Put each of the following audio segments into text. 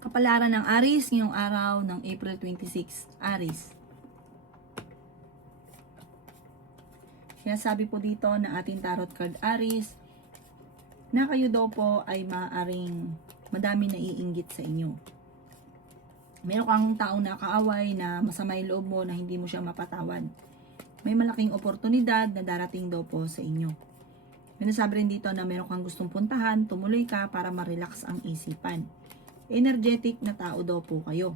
Kapalaran ng Aries ngayong araw ng April 26. Aries. Sinasabi po dito na ating tarot card Aries na kayo daw po ay maaaring madami naiinggit sa inyo. Meron kang taong nakaaway na masama yung loob mo na hindi mo siya mapatawad. May malaking oportunidad na darating daw po sa inyo. May nasabi rin dito na meron kang gustong puntahan, tumuloy ka para ma-relax ang isipan. Energetic na tao daw po kayo.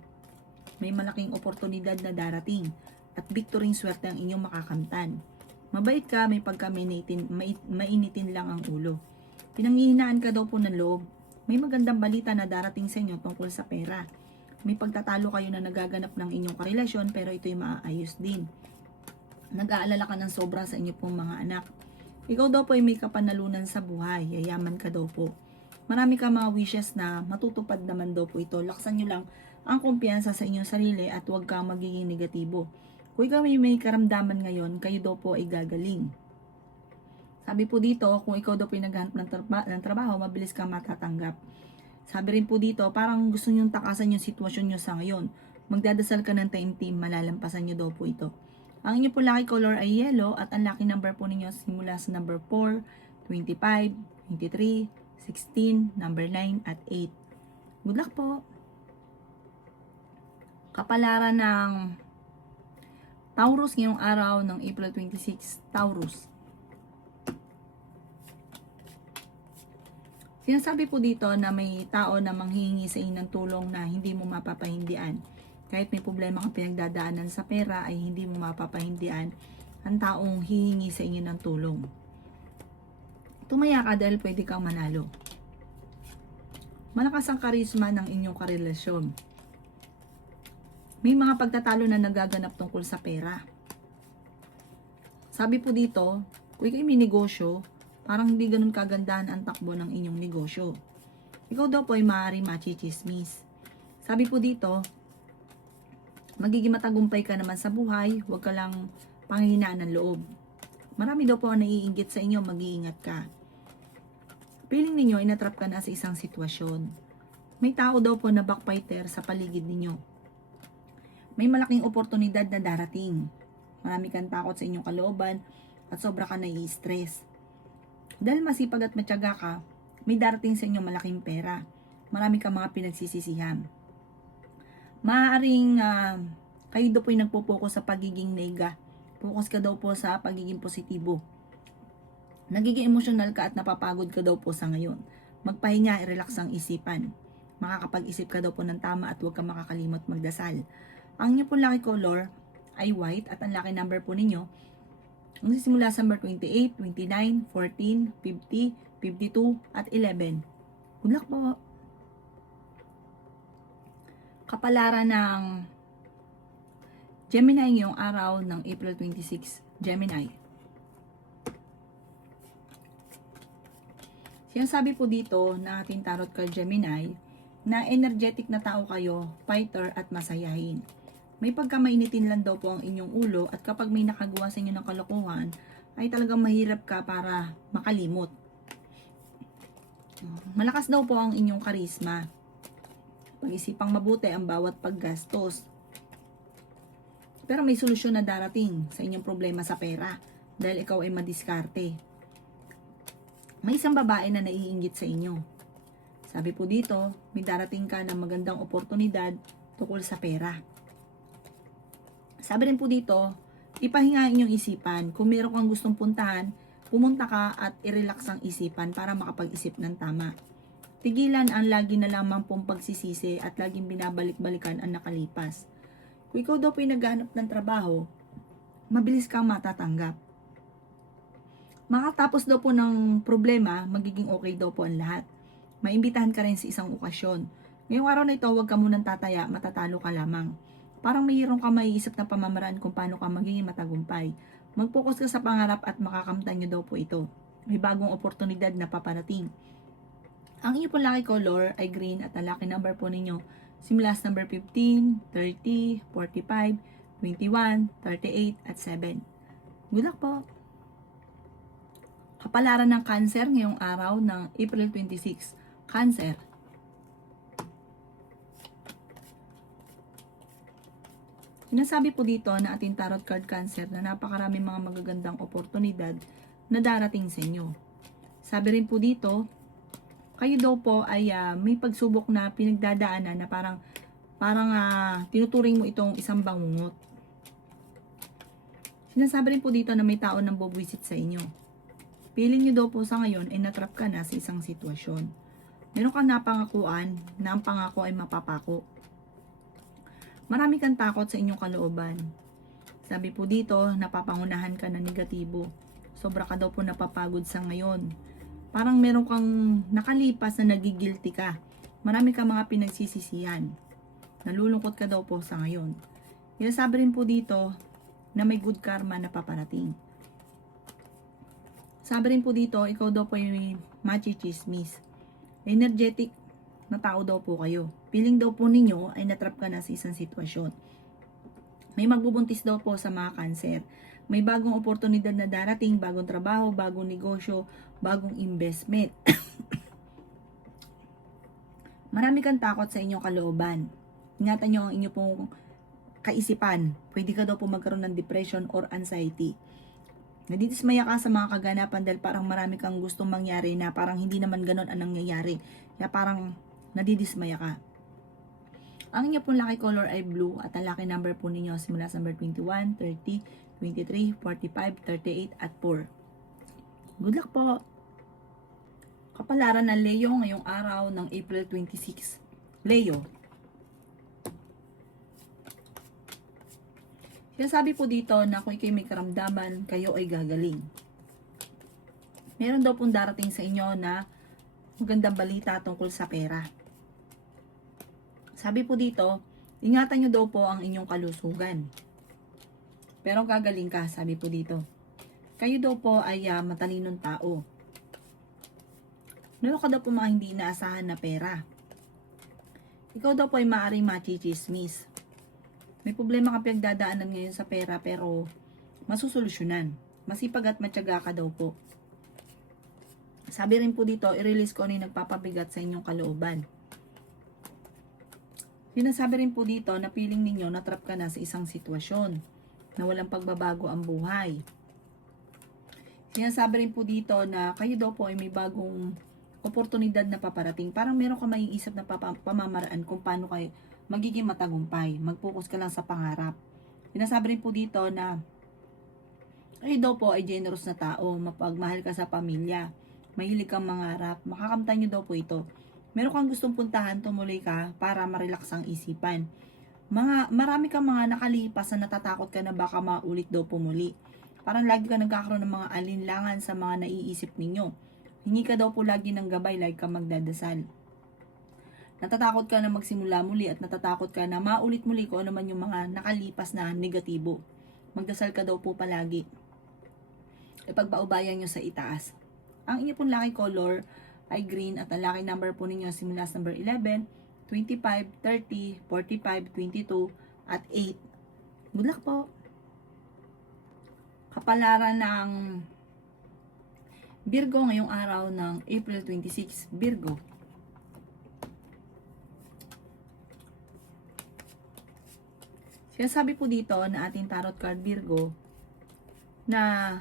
May malaking oportunidad na darating at victory swerte ang inyong makakamtan. Mabait ka, may mainitin lang ang ulo. Pinanghihinaan ka daw po ng loob. May magandang balita na darating sa inyo tungkol sa pera. May pagtatalo kayo na nagaganap ng inyong karelasyon pero ito'y maaayos din. Nag-aalala ka ng sobra sa inyo pong mga anak. Ikaw daw po ay may kapanalunan sa buhay. Yayaman ka daw po. Marami ka mga wishes na matutupad naman daw po ito. Laksan nyo lang ang kumpiyansa sa inyong sarili at huwag kang magiging negatibo. Kung ikaw may karamdaman ngayon, kayo daw po ay gagaling. Sabi po dito, kung ikaw daw po ay naghahanap ng trabaho, mabilis kang matatanggap. Sabi rin po dito, parang gusto nyong takasan yung sitwasyon nyo sa ngayon. Magdadasal ka ng taimtim, malalampasan nyo daw po ito. Ang inyo po lucky color ay yellow at ang lucky number po ninyo simula sa number 4, 25, 23, 16, number 9 at 8. Good luck po. Kapalaran ng Taurus ngayong araw ng April 26. Taurus. Sinasabi po dito na may tao na manghihingi sa inyo ng tulong na hindi mo mapapahindian. Kahit may problema kang pinagdadaanan sa pera ay hindi mo mapapahindian ang taong hihingi sa inyo ng tulong. Tumaya ka dahil pwede kang manalo. Malakas ang karisma ng inyong karelasyon. May mga pagtatalo na nagaganap tungkol sa pera. Sabi po dito, kung ikaw may negosyo, parang hindi ganun kagandahan ang takbo ng inyong negosyo. Ikaw daw po ay maaaring machichismis. Sabi po dito, magiging matagumpay ka naman sa buhay, huwag ka lang panghihinaan ng loob. Marami daw po ang naiinggit sa inyo, mag-iingat ka. Feeling ninyo, inatrap ka na sa isang sitwasyon. May tao daw po na backbiter sa paligid ninyo. May malaking oportunidad na darating. Marami kang takot sa inyong kalooban at sobra ka nai-stress. Dahil masipag at matyaga ka, may darating sa inyo malaking pera. Marami kang mga pinagsisisihan. Maaaring kayo daw po yung nagpo-focus sa pagiging nega. Focus ka daw po sa pagiging positibo. Nagiging emotional ka at napapagod ka daw po sa ngayon. Magpahinga, i-relax ang isipan. Makakapag-isip ka daw po ng tama at huwag kang makakalimot magdasal. Ang inyo po lucky color ay white at ang lucky number po ninyo ang sisimula sa number 28, 29, 14, 50, 52 at 11. Good luck po. Kapalaran ng Gemini ngayong araw ng April 26. Gemini. Sinasabi po dito na ating tarot card Gemini na energetic na tao kayo, fighter at masayahin. May pagkamainitin lang daw po ang inyong ulo at kapag may nakagawa sa inyo ng kalokohan, ay talagang mahirap ka para makalimot. Malakas daw po ang inyong karisma. Pag-isipang mabuti ang bawat paggastos. Pero may solusyon na darating sa inyong problema sa pera dahil ikaw ay madiskarte. May isang babae na naiinggit sa inyo. Sabi po dito, may darating ka ng magandang oportunidad tungkol sa pera. Sabi rin po dito, ipahinga inyong isipan. Kung meron kang gustong puntahan, pumunta ka at i-relax ang isipan para makapag-isip ng tama. Tigilan ang lagi na lamang pong pagsisisi at laging binabalik-balikan ang nakalipas. Kung ikaw daw po ay naghahanap ng trabaho, mabilis kang matatanggap. Makatapos daw po ng problema, magiging okay daw po ang lahat. Maimbitahan ka rin sa isang okasyon. Ngayong araw na ito, huwag ka munang tataya, matatalo ka lamang. Parang mayroon ka maiisip na pamamaraan kung paano ka magiging matagumpay. Mag-focus ka sa pangarap at makakamtan nyo daw po ito. May bagong oportunidad na paparating. Ang inyo po lucky color ay green at ang lucky number po ninyo simula sa number 15, 30, 45, 21, 38 at 7. Good luck po! Kapalaran ng Cancer ngayong araw ng April 26. Cancer. Sinasabi po dito na ating tarot card Cancer na napakaraming mga magagandang oportunidad na darating sa inyo. Sabi rin po dito, kayo daw po ay may pagsubok na pinagdadaanan na parang tinuturing mo itong isang bangungot. Sinasabi rin po dito na may tao nang bubwisit sa inyo. Feeling nyo daw po sa ngayon ay natrap ka na sa isang sitwasyon. Meron kang napangakuan na ang pangako ay mapapako. Marami kang takot sa inyong kalooban. Sabi po dito, napapangunahan ka ng negatibo. Sobra ka daw po napapagod sa ngayon. Parang meron kang nakalipas na nagigilty ka. Marami kang mga pinagsisisihan. Nalulungkot ka daw po sa ngayon. Sinasabi rin po dito na may good karma na paparating. Sabi rin po dito, ikaw daw po yung machichismis. Energetic na tao daw po kayo. Feeling daw po ninyo ay natrap ka na sa isang sitwasyon. May magbubuntis daw po sa mga Cancer. May bagong oportunidad na darating, bagong trabaho, bagong negosyo, bagong investment. Marami kang takot sa inyong kalooban. Ingatan nyo ang inyong pong kaisipan. Pwede ka daw po magkaroon ng depression or anxiety. Nadidismaya ka sa mga kaganapan dahil parang marami kang gustong mangyari na parang hindi naman ganon ang nangyayari. Kaya parang nadidismaya ka. Ang inyo pong lucky color ay blue at ang lucky number po ninyo simula sa number 21, 30, 23, 45, 38 at 4. Good luck po! Kapalaran ng Leo ngayong araw ng April 26. Leo. Sinasabi po dito na kung kayo may karamdaman, kayo ay gagaling. Meron daw pong darating sa inyo na magandang balita tungkol sa pera. Sabi po dito, ingatan nyo daw po ang inyong kalusugan. Pero gagaling ka, sabi po dito. Kayo daw po ay matalinong tao. Meron ka daw po mga hindi inaasahan na pera. Ikaw daw po ay maaaring machichismis. May problema ka pinagdadaanan ngayon sa pera pero masusolusyonan. Masipag at matyaga ka daw po. Sabi rin po dito, i-release ko ano yung nagpapabigat sa inyong kalooban. Sinasabi rin po dito na feeling ninyo natrap ka na sa isang sitwasyon na walang pagbabago ang buhay. Sinasabi rin po dito na kayo daw po ay may bagong oportunidad na paparating. Parang meron ka maiisip na pamamaraan kung paano kayo magiging matagumpay. Mag-focus ka lang sa pangarap. Sinasabi rin po dito na kayo daw po ay generous na tao, mapagmahal ka sa pamilya, mahilig kang mangarap, makakamtan nyo daw po ito. Meron kang gustong puntahan, tumuloy ka para ma-relax ang isipan. Marami kang mga nakalipas na natatakot ka na baka maulit daw po muli. Parang lagi ka nagkakaroon ng mga alinlangan sa mga naiisip ninyo. Hingi ka daw po lagi ng gabay, lagi ka magdadasal. Natatakot ka na magsimula muli at natatakot ka na maulit muli kung ano man yung mga nakalipas na negatibo. Magdasal ka daw po palagi. Ipagpaubayan nyo sa itaas. Ang inyo pong lucky color ay green at ang lucky number po ninyo simula sa number 11, 25, 30, 45, 22 at 8. Good luck po! Kapalaran ng Virgo ngayong araw ng April 26. Virgo. Sinasabi po dito na ating tarot card Virgo na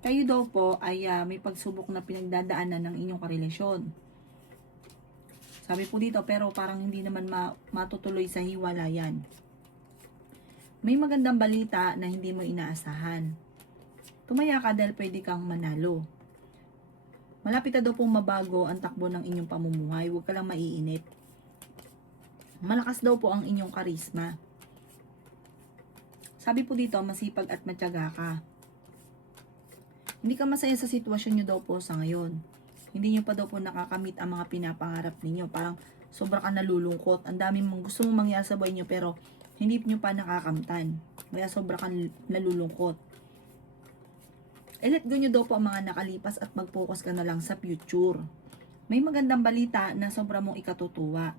kayo daw po ay may pagsubok na pinagdadaanan ng inyong karelasyon. Sabi po dito pero parang hindi naman matutuloy sa hiwalayan. May magandang balita na hindi mo inaasahan. Tumaya ka dahil pwede kang manalo. Malapit na daw pong mabago ang takbo ng inyong pamumuhay. Huwag ka lang maiinip. Malakas daw po ang inyong karisma. Sabi po dito, masipag at matyaga ka. Hindi ka masaya sa sitwasyon nyo daw po sa ngayon. Hindi nyo pa daw po nakakamit ang mga pinapangarap ninyo. Parang sobra ka nalulungkot. Ang dami mong gusto mong mangyari sa buhay nyo pero hindi nyo pa nakakamtan. Kaya sobra ka nalulungkot. Let go nyo daw po ang mga nakalipas at mag-focus ka na lang sa future. May magandang balita na sobra mong ikatutuwa.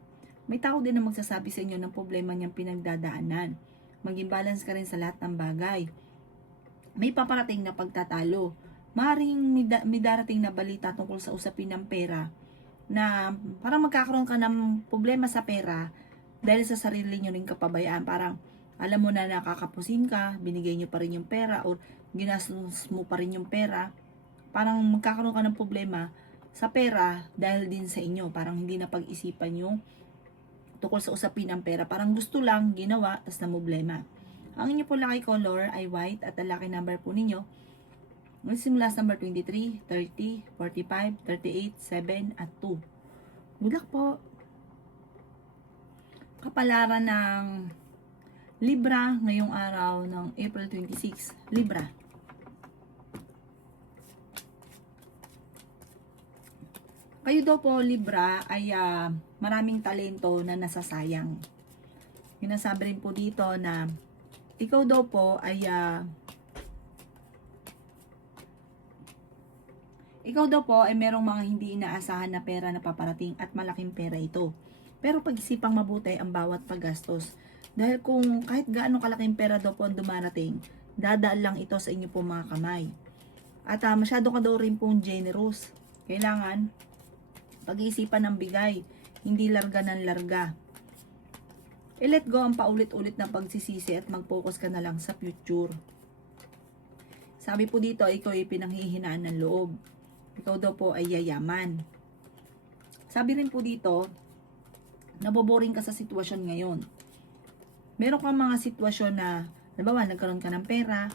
May tao din na magsasabi sa inyo ng problema niyang pinagdadaanan. Maging balance ka rin sa lahat ng bagay. May paparating na pagtatalo. Maaaring may darating na balita tungkol sa usapin ng pera na parang magkakaroon ka ng problema sa pera dahil sa sarili nyo ring kapabayaan. Parang Alam mo na nakakapusin ka, binigay nyo pa rin yung pera or ginastos mo pa rin yung pera. Parang magkakaroon ka ng problema sa pera dahil din sa inyo. Parang hindi na pag-isipan yung tungkol sa usapin ng pera. Parang gusto lang, ginawa, tas na problema. Ang inyo po lucky color ay white at ang lucky number po ninyo magsimula sa number 23, 30, 45, 38, 7 at 2. Good luck po. Kapalaran ng Libra ngayong araw ng April 26. Libra. Kayo daw po, Libra, ay maraming talento na nasasayang. Sinasabi rin po dito na ikaw daw po ay merong mga hindi inaasahan na pera na paparating at malaking pera ito. Pero pag-isipang mabuti ang bawat paggastos. Dahil kung kahit gaano kalaking pera daw po ang dumarating, dadaan lang ito sa inyo po mga kamay. At masyado ka daw rin pong generous. Kailangan pag-iisipan ng bigay, hindi larga ng larga. I-let go ang paulit-ulit na pagsisisi at mag-focus ka na lang sa future. Sabi po dito, ikaw ay pinanghihinaan ng loob. Ikaw daw po ay yayaman. Sabi rin po dito, naboboring ka sa sitwasyon ngayon. Meron kang mga sitwasyon na, nabawa, nagkaroon ka ng pera,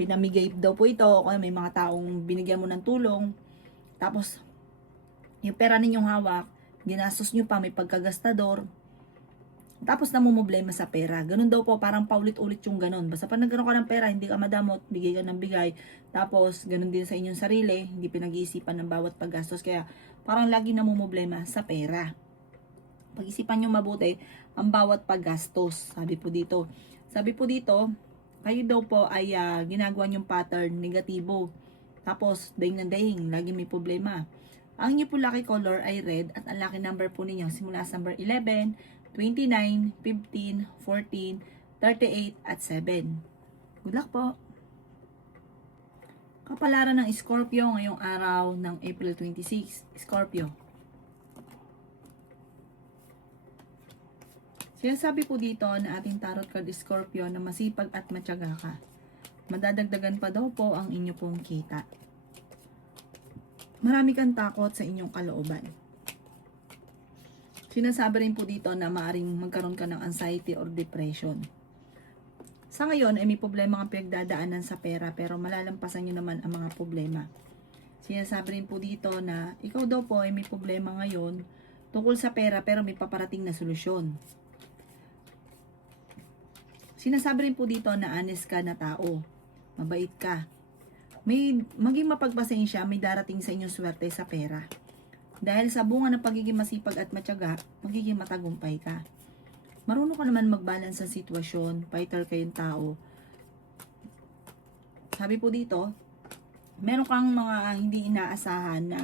pinamigay daw po ito, o may mga taong binigyan mo ng tulong, tapos, yung pera ninyong hawak, ginastos nyo pa, may pagkagastador, tapos namumblema sa pera. Ganun daw po, parang paulit-ulit yung ganun. Basta pag nagkaroon ka ng pera, hindi ka madamot, bigay ka ng bigay, tapos ganun din sa inyong sarili, hindi pinag-iisipan ng bawat paggastos, kaya parang lagi namumblema sa pera. Pag-isipan nyo mabuti ang bawat paggastos. Sabi po dito, kayo daw po ay ginagawa nyong pattern negatibo. Tapos, daing na daing, lagi may problema. Ang inyo po lucky color ay red at ang lucky number po ninyo simula sa number 11, 29, 15, 14, 38 at 7. Good luck po! Kapalaran ng Scorpio ngayong araw ng April 26. Scorpio. Sinasabi po dito na ating tarot card Scorpio na masipag at matyaga ka. Madadagdagan pa daw po ang inyo pong kita. Marami kang takot sa inyong kalooban. Sinasabi rin po dito na maaring magkaroon ka ng anxiety or depression. Sa ngayon ay may problema kang pinagdadaanan sa pera pero malalampasan nyo naman ang mga problema. Sinasabi rin po dito na ikaw daw po ay may problema ngayon tungkol sa pera pero may paparating na solusyon. Sinasabi rin po dito na honest ka na tao. Mabait ka. Maging mapagpasensya, may darating sa inyong swerte sa pera. Dahil sa bunga ng pagiging masipag at matyaga, magiging matagumpay ka. Marunong ka naman mag-balance sa sitwasyon, fighter kayong tao. Sabi po dito, meron kang mga hindi inaasahan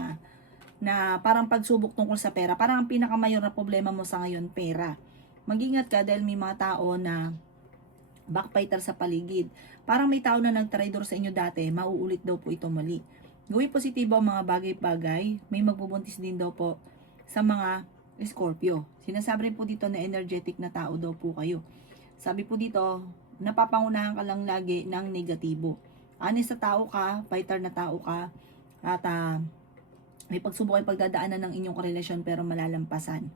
na parang pagsubok tungkol sa pera. Parang ang pinakamayor na problema mo sa ngayon, pera. Mag-ingat ka dahil may mga tao na backbiter sa paligid. Parang may tao na nagtraidor sa inyo dati, mauulit daw po ito muli. Gawin positibo ang mga bagay-bagay, may magbubuntis din daw po sa mga Scorpio. Sinasabi rin po dito na energetic na tao daw po kayo. Sabi po dito, napapangunahan ka lang lagi ng negatibo. Honest na tao ka, fighter na tao ka, at may pagsubok ay pagdadaanan ng inyong relasyon pero malalampasan.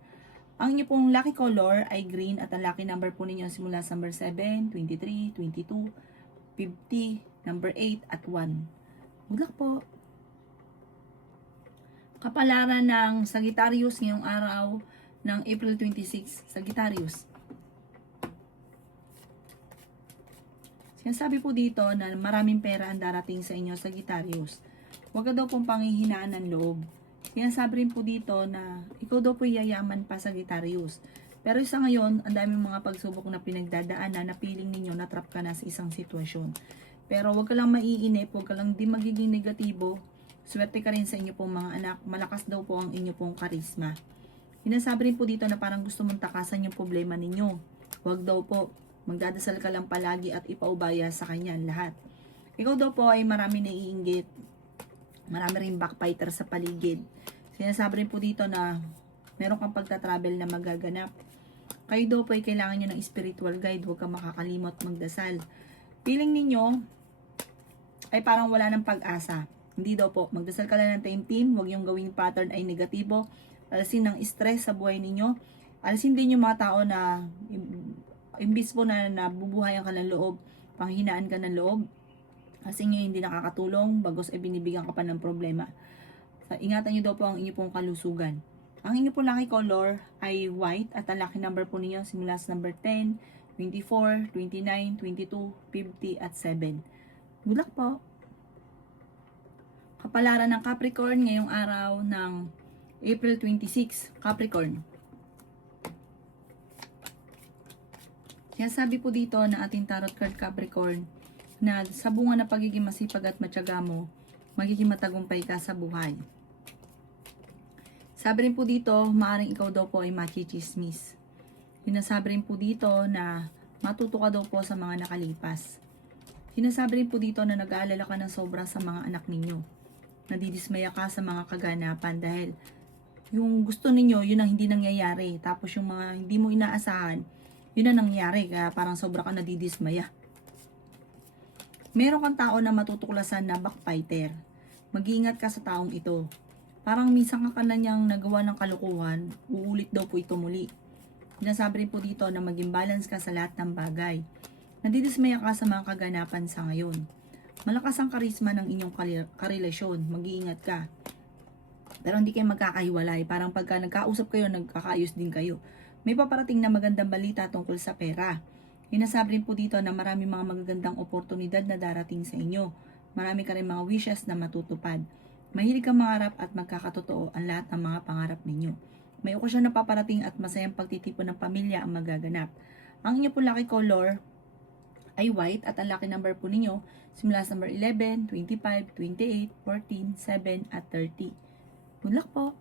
Ang inyo pong lucky color ay green at ang lucky number po ninyo simula sa number 7, 23, 22, 50, number 8 at 1. Good luck po! Kapalaran ng Sagittarius ngayong araw ng April 26. Sagittarius. Sinasabi po dito na maraming pera ang darating sa inyo, Sagittarius. Huwag ka daw pong panghihinaan ng loob. Sinasabi rin po dito na ikaw daw po yayaman pa, Sagittarius. Pero sa ngayon, ang daming mga pagsubok na pinagdadaanan na piling ninyo na trap ka na sa isang sitwasyon. Pero huwag ka lang maiinip, huwag ka lang di magiging negatibo. Swerte ka rin sa inyo pong mga anak. Malakas daw po ang inyo pong karisma. Sinasabi rin po dito na parang gusto mong takasan yung problema ninyo. Huwag daw po. Magdadasal ka lang palagi at ipaubaya sa kanya lahat. Ikaw daw po ay marami naiinggit. Marami rin backbiter sa paligid. Sinasabi rin po dito na meron kang pagta-travel na magaganap. Kayo daw po ay kailangan nyo ng spiritual guide. Huwag kang makakalimot magdasal. Feeling ninyo ay parang wala ng pag-asa. Hindi daw po. Magdasal ka lang ng taimtim. Huwag yung gawing pattern ay negatibo. Alisin ng stress sa buhay ninyo. Alisin din yung mga tao na imbis po na nabubuhayan ka ng loob, panghinaan ka ng loob. Kasi nyo hindi nakakatulong, bagos ay binibigyan ka pa ng problema. So, ingatan nyo daw po ang inyo pong kalusugan. Ang inyo pong lucky color ay white at ang lucky number po ninyo simula sa number 10, 24, 29, 22, 50 at 7. Good luck po! Kapalaran ng Capricorn ngayong araw ng April 26, Capricorn. Kaya sabi po dito na ating tarot card Capricorn na sa bunga ng pagiging masipag at matyaga mo, magiging matagumpay ka sa buhay. Sabi rin po dito, maaring ikaw daw po ay machichismis. Sinasabi rin po dito na matuto ka daw po sa mga nakalipas. Sinasabi rin po dito na nag-aalala ka ng sobra sa mga anak ninyo. Nadidismaya ka sa mga kaganapan dahil yung gusto ninyo, yun ang hindi nangyayari. Tapos yung mga hindi mo inaasahan, yun ang nangyayari. Kaya parang sobra ka nadidismaya. Meron kang tao na matutuklasan na backbiter. Mag-iingat ka sa taong ito. Parang minsan ka na niyang nagawa ng kalukuhan, uulit daw po ito muli. Sinasabi rin po dito na maging balance ka sa lahat ng bagay. Nadidismaya ka sa mga kaganapan sa ngayon. Malakas ang karisma ng inyong karelasyon, mag-iingat ka. Pero hindi kayo magkakahiwalay, parang pagka nagkausap kayo, nagkakaayos din kayo. May paparating na magandang balita tungkol sa pera. Sinasabi rin po dito na marami mga magagandang oportunidad na darating sa inyo. Marami ka rin mga wishes na matutupad. Mahilig kang mangarap at magkakatotoo ang lahat ng mga pangarap ninyo. May okasyon na paparating at masayang pagtitipon ng pamilya ang magaganap. Ang inyo po lucky color ay white at ang lucky number po ninyo simula sa number 11, 25, 28, 14, 7 at 30. Good luck po!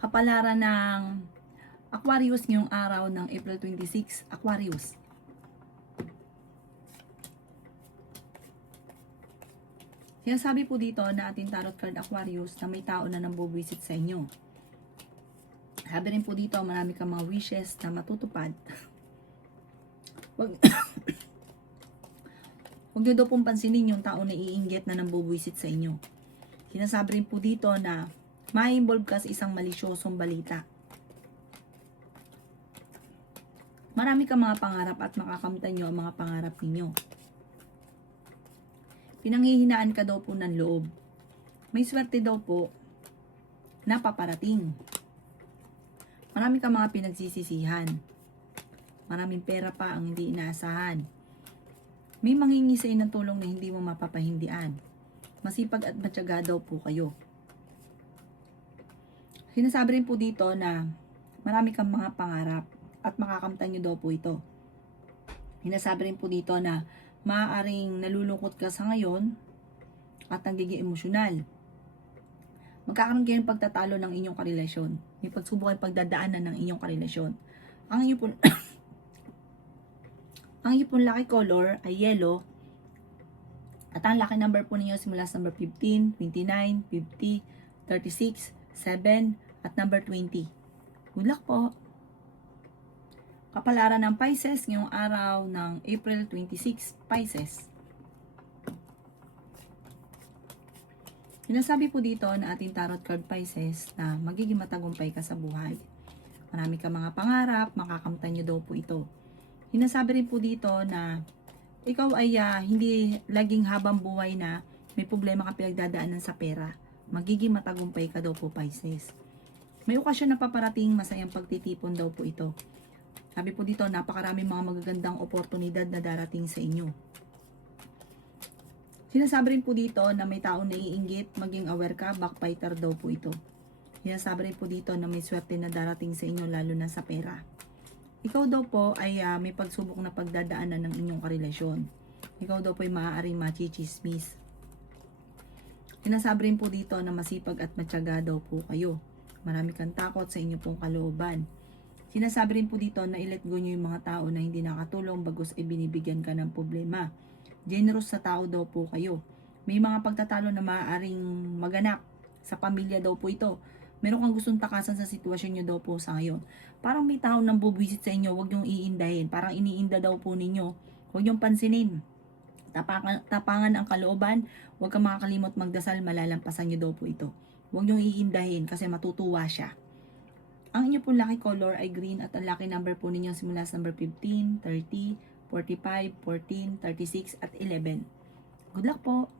Kapalaran ng Aquarius ngayong araw ng April 26, Aquarius. Sinasabi po dito na ating tarot card Aquarius na may tao na nambubwisit sa inyo. Sabi rin po dito, marami kang mga wishes na matutupad. Huwag nyo daw pong pansinin yung tao na iinggit na nambubwisit sa inyo. Sinasabi rin po dito na ma-involve ka sa isang malisyosong balita. Marami kang mga pangarap at makakamtan nyo ang mga pangarap ninyo. Pinanghihinaan ka daw po ng loob. May swerte daw po na paparating. Marami kang mga pinagsisisihan. Maraming pera pa ang hindi inaasahan. May manghingi sa inyo ng tulong na hindi mo mapapahindian. Masipag at matyaga daw po kayo. Sinasabi rin po dito na marami kang mga pangarap at makakamtan nyo daw po ito. Sinasabi rin po dito na maaaring nalulungkot ka sa ngayon at nagiging emosyonal. Magkakaroon kayo ng pagtatalo ng inyong karelasyon. May pagsubok ay pagdadaanan ng inyong karelasyon. Ang inyong po ang inyong pong lucky color ay yellow. At ang lucky number po ninyo simula sa number 15, 29, 50, 36, 7, at number 20. Good luck po! Kapalaran ng Pisces ngayong araw ng April 26, Pisces. Sinasabi po dito na ating tarot card Pisces na magiging matagumpay ka sa buhay. Marami ka mga pangarap, makakamtan nyo daw po ito. Sinasabi rin po dito na ikaw ay hindi laging habang buhay na may problema ka pinagdadaanan sa pera. Magiging matagumpay ka daw po Pisces. May okasyon na paparating, masayang pagtitipon daw po ito. Sabi po dito, napakaraming mga magagandang oportunidad na darating sa inyo. Sinasabi rin po dito na may taong naiinggit, maging aware ka, backbiter daw po ito. Sinasabi rin po dito na may swerte na darating sa inyo lalo na sa pera. Ikaw daw po ay may pagsubok na pagdadaanan ng inyong karelasyon. Ikaw daw po ay maaaring machichismis. Sinasabi rin po dito na masipag at matyaga daw po kayo. Marami kang takot sa inyong pong kalooban. Sinasabi rin po dito na i-let go nyo yung mga tao na hindi nakatulong bagos ay binibigyan ka ng problema. Generous sa tao daw po kayo. May mga pagtatalo na maaaring maganap sa pamilya daw po ito. Meron kang gustong takasan sa sitwasyon nyo daw po sa ngayon. Parang may tao nang bubuisit sa inyo, huwag nyong iindahin. Parang iniinda daw po ninyo. Huwag nyong pansinin. Tapangan ang kalooban, huwag kang makakalimot magdasal, malalampasan nyo daw po ito. Huwag nyong iindahin kasi matutuwa siya. Ang inyo pong lucky color ay green at ang lucky number po ninyo simula sa number 15, 30, 45, 14, 36 at 11. Good luck po!